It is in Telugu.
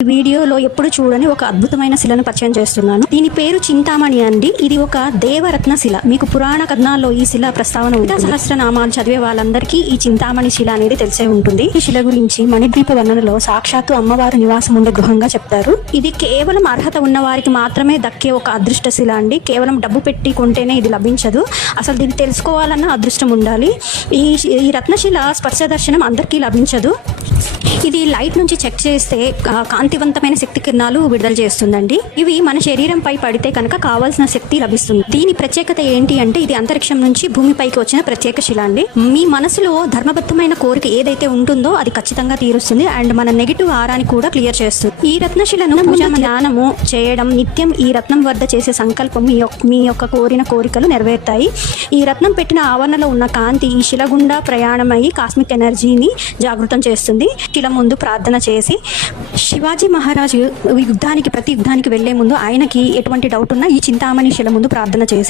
ఈ వీడియోలో ఎప్పుడు చూడని ఒక అద్భుతమైన శిలను పరిచయం చేస్తున్నాను. దీని పేరు చింతామణి అండి. ఇది ఒక దేవరత్న శిల. మీకు పురాణ కథనాల్లో ఈ శిల ప్రస్తావన ఉంటుంది. సహస్రనామాలు చదివే వాళ్ళందరికీ ఈ చింతామణి శిల అనేది తెలిసే ఉంటుంది. ఈ శిల గురించి మణిద్వీప వర్ణనలో సాక్షాత్తు అమ్మవారు నివాసం ఉండే గృహంగా చెప్తారు. ఇది కేవలం అర్హత ఉన్న వారికి మాత్రమే దక్కే ఒక అదృష్ట శిల అండి. కేవలం డబ్బు పెట్టి కొంటేనే ఇది లభించదు. అసలు దీన్ని తెలుసుకోవాలన్న అదృష్టం ఉండాలి. ఈ రత్నశిల స్పర్శ దర్శనం అందరికీ లభించదు. ఇది లైట్ నుంచి చెక్ చేస్తే కాంతివంతమైన శక్తి కిరణాలు విడుదల చేస్తుందండి. ఇవి మన శరీరంపై పడితే కనుక కావాల్సిన శక్తి లభిస్తుంది. దీని ప్రత్యేకత ఏంటి అంటే ఇది అంతరిక్షం నుంచి భూమిపైకి వచ్చిన ప్రత్యేక శిల అండి. మీ మనసులో ధర్మబద్ధమైన కోరిక ఏదైతే ఉంటుందో అది ఖచ్చితంగా తీరుస్తుంది అండ్ మన నెగిటివ్ ఆరాని కూడా క్లియర్ చేస్తుంది. ఈ రత్నశిలను ధ్యానము చేయడం నిత్యం ఈ రత్నం వద్ద చేసే సంకల్పం మీ యొక్క కోరిన కోరికలు నెరవేరుతాయి. ఈ రత్నం పెట్టిన ఆవరణలో ఉన్న కాంతి ఈ శిల గుండా ప్రయాణమై కాస్మిక్ ఎనర్జీని జాగృతం చేస్తుంది. శిల ముందు ప్రార్థన చేసి శివాజీ మహారాజు ప్రతి యుద్ధానికి వెళ్లే ముందు ఆయనకి ఎటువంటి డౌట్ ఉన్నా ఈ చింతామణి శిల ముందు ప్రార్థన చేసి